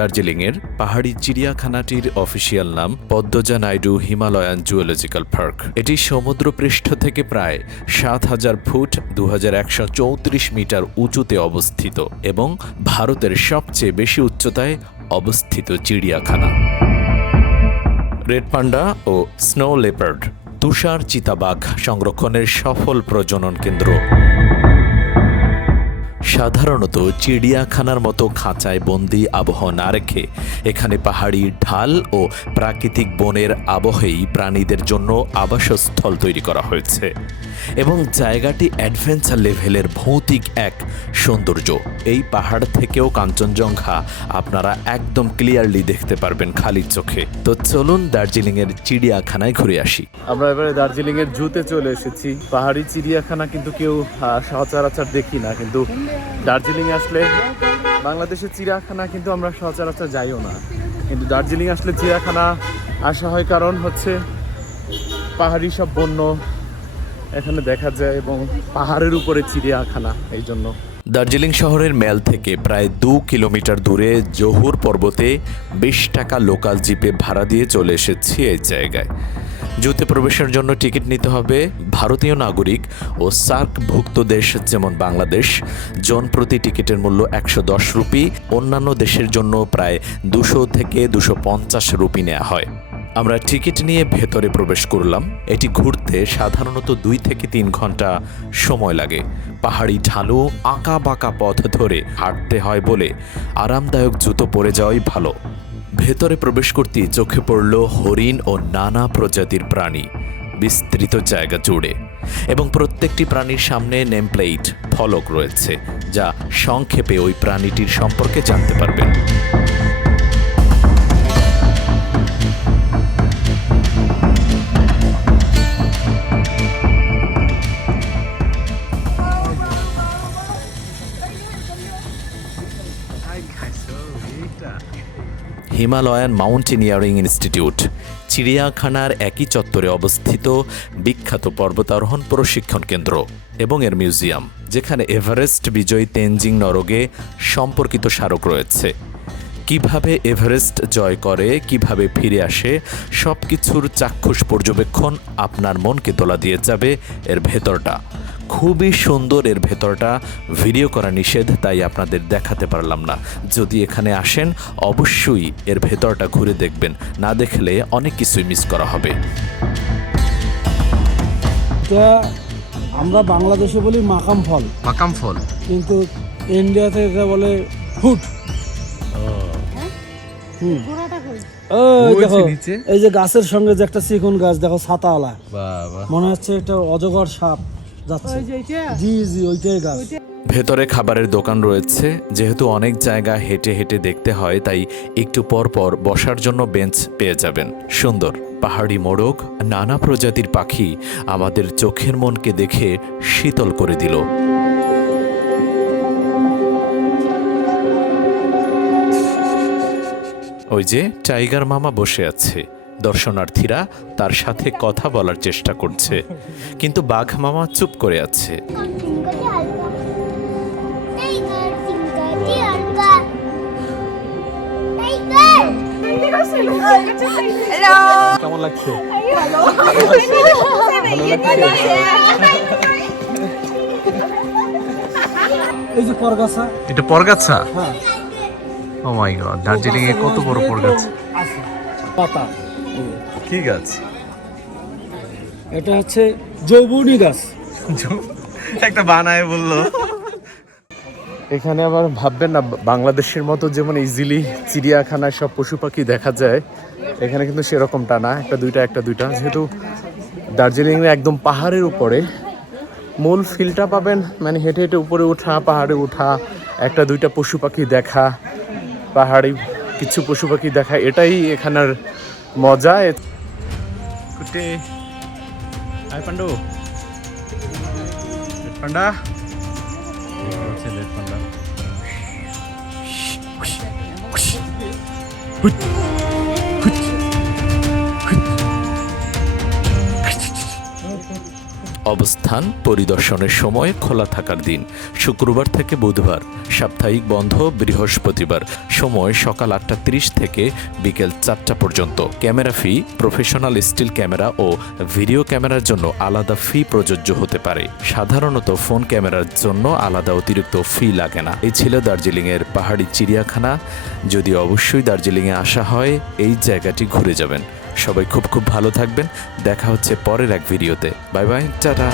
দার্জিলিংয়ের পাহাড়ি চিড়িয়াখানাটির অফিসিয়াল নাম Padmaja Naidu Himalayan zoological park. এটি সমুদ্রপৃষ্ঠ থেকে প্রায় ৭,০০০ ফুট ২,১৩৪ মিটার উঁচুতে অবস্থিত এবং ভারতের সবচেয়ে বেশি উচ্চতায় অবস্থিত চিড়িয়াখানা। রেড পান্ডা ও স্নো লেপার্ড, তুষার চিতাবাঘ সংরক্ষণের সফল প্রজনন কেন্দ্র। সাধারণত চিড়িয়াখানার মতো খাঁচায় বন্দি আবহ না রেখে এখানে পাহাড়ি ঢাল ও প্রাকৃতিক বনের আবহেই প্রাণীদের জন্য আবাসস্থল তৈরি করা হয়েছে এবং জায়গাটি অ্যাডভেঞ্চার লেভেলের ভৌতিক এক সৌন্দর্য। এই পাহাড় থেকেও কাঞ্চনজঙ্ঘা আপনারা একদম ক্লিয়ারলি দেখতে পারবেন খালি চোখে। তো চলুন দার্জিলিংয়ের চিড়িয়াখানায় ঘুরে আসি। আমরা এবারে দার্জিলিংয়ের জুতে চলে এসেছি। পাহাড়ি চিড়িয়াখানা কিন্তু কেউ সচরাচর দেখি না, কিন্তু দার্জিলিং আসলে বাংলাদেশের চিড়িয়াখানা কিন্তু আমরা সচরাচর যাইও না, কিন্তু দার্জিলিং আসলে চিড়িয়াখানা আসা হয় কারণ হচ্ছে পাহাড়ি সব বন্য এখানে দেখা যায় এবং পাহাড়ের উপরে চিড়িয়াখানা, এই জন্য। দার্জিলিং শহরের মেল থেকে প্রায় ২ কিলোমিটার দূরে জহুর পর্বতে ২০ টাকা লোকাল জিপে ভাড়া দিয়ে চলে এসেছি এই জায়গায়। জুতে প্রবেশের জন্য টিকিট নিতে হবে। ভারতীয় নাগরিক ও সার্কভুক্ত দেশ যেমন বাংলাদেশ জন প্রতি টিকিটের মূল্য ১১০ রুপি, অন্যান্য দেশের জন্য প্রায় ২০০ থেকে ২৫০ রুপি নেওয়া হয়। আমরা টিকিট নিয়ে ভেতরে প্রবেশ করলাম। এটি ঘুরতে সাধারণত ২ থেকে ৩ ঘন্টা সময় লাগে। পাহাড়ি ঢালু আঁকা বাঁকা পথ ধরে হাঁটতে হয় বলে আরামদায়ক জুতো পরে যাওয়াই ভালো। ভেতরে প্রবেশ করতেই চোখে পড়ল হরিণ ও নানা প্রজাতির প্রাণী বিস্তৃত জায়গা জুড়ে, এবং প্রত্যেকটি প্রাণীর সামনে নেমপ্লেট ফলক রয়েছে যা সংক্ষেপে ওই প্রাণীটির সম্পর্কে জানতে পারবেন। হিমালয়ান মাউন্টেনিয়ারিং ইনস্টিটিউট চিড়িয়াখানার একই চত্বরে অবস্থিত বিখ্যাত পর্বতারোহণ প্রশিক্ষণ কেন্দ্র এবং এর মিউজিয়াম, যেখানে এভারেস্ট বিজয়ী তেনজিং নরগে সম্পর্কিত স্মারক রয়েছে। কিভাবে এভারেস্ট জয় করে, কিভাবে ফিরে আসে, সব কিছুর চাক্ষুষ পর্যবেক্ষণ আপনার মনকে তোলা দিয়ে যাবে এর ভেতরটা। খুবই সুন্দর এর ভেতরটা, ভিডিও করা নিষেধ তাই আপনাদের দেখাতে পারলাম না। যদি এখানে আসেন অবশ্যই এর ভেতরটা ঘুরে দেখবেন, না দেখলে অনেক কিছুই মিস করা হবে। আমরা বাংলাদেশে বলি মাকাম ফল, মাকাম ফল, কিন্তু ইন্ডিয়াতে এটা বলে ফুট। এই যে গাছের সঙ্গে যে একটা চিকন গাছ দেখো ছাতাওয়ালা, মনে হচ্ছে একটা অজগর সাপ যাচ্ছে। জি জি, ওইটাই গাছ। ভেতরে খাবারের দোকান রয়েছে। যেহেতু অনেক জায়গা হেঁটে হেঁটে দেখতে হয় তাই একটু পর পর বসার জন্য বেঞ্চ পেয়ে যাবেন। সুন্দর পাহাড়ি মোড়ক, নানা প্রজাতির পাখি আমাদের চোখের মনকে দেখে শীতল করে দিল। ওই যে টাইগার মামা বসে আছে, দর্শনার্থীরা তার সাথে কথা বলার চেষ্টা করছে, কিন্তু বাঘ মামা চুপ করে আছে। কেমন লাগছে? এই যে পরগাছা, এটা পরগাছা। হ্যাঁ, ও মাই গড, দার্জিলিং এ কত বড় পরগাছা। পাতা কি গাছ? এটা হচ্ছে যৌবনী গাছ। একটা বানায় বললো। এখানে আবার ভাববেন না বাংলাদেশের মতো যেমন ইজিলি চিড়িয়াখানায় সব পশু পাখি দেখা যায়, এখানে কিন্তু সেরকমটা না, একটা দুইটা। যেহেতু দার্জিলিং একদম পাহাড়ের উপরে, মূল ফিলটা পাবেন মানে হেঁটে হেঁটে উপরে ওঠা, পাহাড়ে ওঠা, একটা দুইটা পশু পাখি দেখা, পাহাড়ি কিছু পশু পাখি দেখা, এটাই এখানের মজা। হাই পান্ডু, পান্ডা অবস্থান পরিদর্শনের সময় খোলা থাকার দিন শুক্রবার থেকে বুধবার, সাপ্তাহিক বন্ধ বৃহস্পতিবার। সময় সকাল 8:30 থেকে বিকেল 4টা পর্যন্ত। ক্যামেরা ফি প্রফেশনাল স্টিল ক্যামেরা ও ভিডিও ক্যামেরার জন্য আলাদা ফি প্রযোজ্য হতে পারে। সাধারণত ফোন ক্যামেরার জন্য আলাদা অতিরিক্ত ফি লাগে না। এই ছিল দার্জিলিংয়ের পাহাড়ি চিড়িয়াখানা। যদি অবশ্যই দার্জিলিংয়ে আসা হয় এই জায়গাটি ঘুরে যাবেন। সবাই খুব ভালো থাকবেন। দেখা হচ্ছে পরের এক ভিডিওতে। Bye bye, tata.